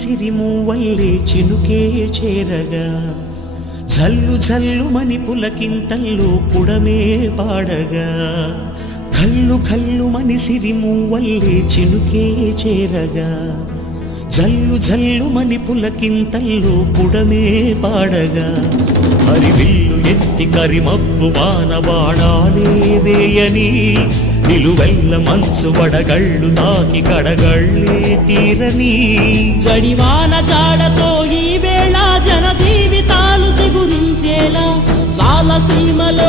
సిరిమూవల్లే చినుకే చేరగా జల్లు జల్లుమని పులకింతల్లో పుడమే పాడగా కల్లు కల్లుమని సిరిమూవల్లే చినుకే చేరగా జల్లు జల్లుమని పులకింతల్లో పుడమే పాడగా హరివిల్లు ఎత్తి కరిమబ్బు వాన బాణాలే వేయని నిలువెల్ల మంచు వడగళ్ళు తాకి కడగళ్ళే తీరని జడివాన జాడతో ఈ వేళ జన జీవితాలు చిగురించేలా రాలసీమలో